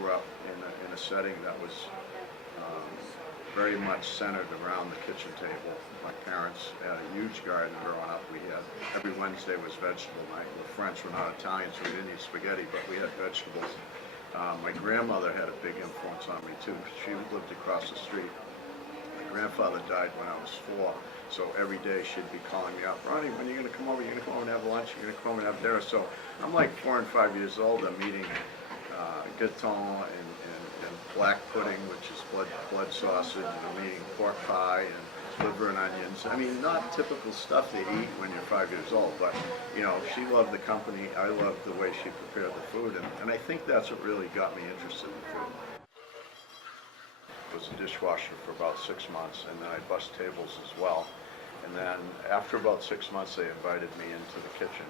grew up in a setting that was very much centered around the kitchen table. My parents had a huge garden growing up. We had, every Wednesday was vegetable night. We're French, we're not Italian, so we didn't eat spaghetti, but we had vegetables. My grandmother had a big influence on me too. She lived across the street. My grandfather died when I was 4, so every day she'd be calling me up, Ronnie, when are you going to come over? You're going to come over and have lunch? You're going to come over and have dinner? So I'm like 4 and 5 years old. I'm eating gâteau and black pudding, which is blood sausage, and I'm eating pork pie and liver and onions. I mean, not typical stuff they eat when you're 5 years old, but, you know, she loved the company. I loved the way she prepared the food, and I think that's what really got me interested in food. I was a dishwasher for about 6 months, and then I bussed tables as well. And then after about 6 months, they invited me into the kitchen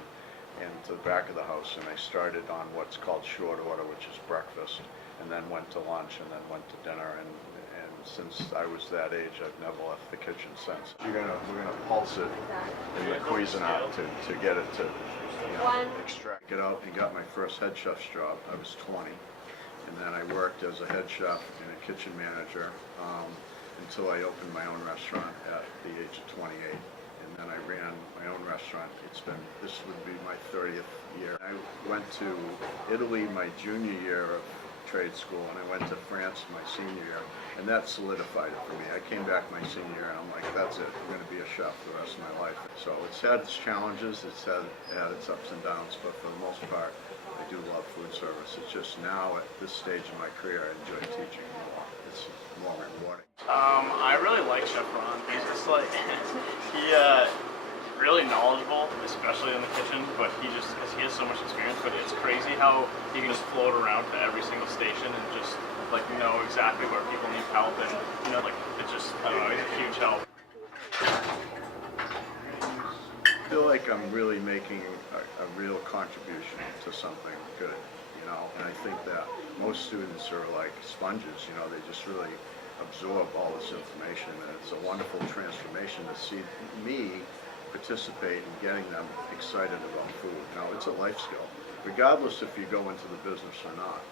and to the back of the house, and I started on what's called short order, which is breakfast, and then went to lunch, and then went to dinner, and since I was that age, I've never left the kitchen since. We're gonna pulse it in the Cuisinart to get it to, you know, extract it out. And got my first head chef's job. I was 20, and then I worked as a head chef and a kitchen manager until I opened my own restaurant at the age of 28. And then I ran my own restaurant. This would be my 30th year. I went to Italy my junior year of trade school, and I went to France my senior year, and that solidified it for me. I came back my senior year, and I'm like, that's it. I'm going to be a chef the rest of my life. So it's had its challenges, it's had its ups and downs, but for the most part, I do love food service. It's just now at this stage in my career, I enjoy teaching more. It's more rewarding. I really like Chef Ron. He's just like really knowledgeable, especially in the kitchen, but because he has so much experience, but it's crazy how he can just float around to every single station and just like know exactly where people need help, and you know, like it's just, I don't know, he's a huge help. I feel like I'm really making a real contribution to something good, you know, and I think that most students are like sponges, you know, they just really absorb all this information, and it's a wonderful transformation to see me participate in getting them excited about food. Now, it's a life skill, regardless if you go into the business or not.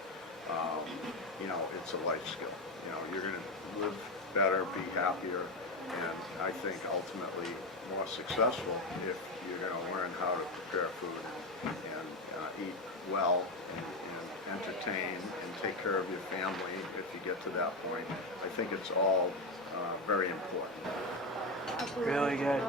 You know, it's a life skill. You know, you're going to live better, be happier, and I think ultimately more successful if you're going to learn how to prepare food and eat well and entertain and take care of your family if you get to that point. I think it's all very important. Really good.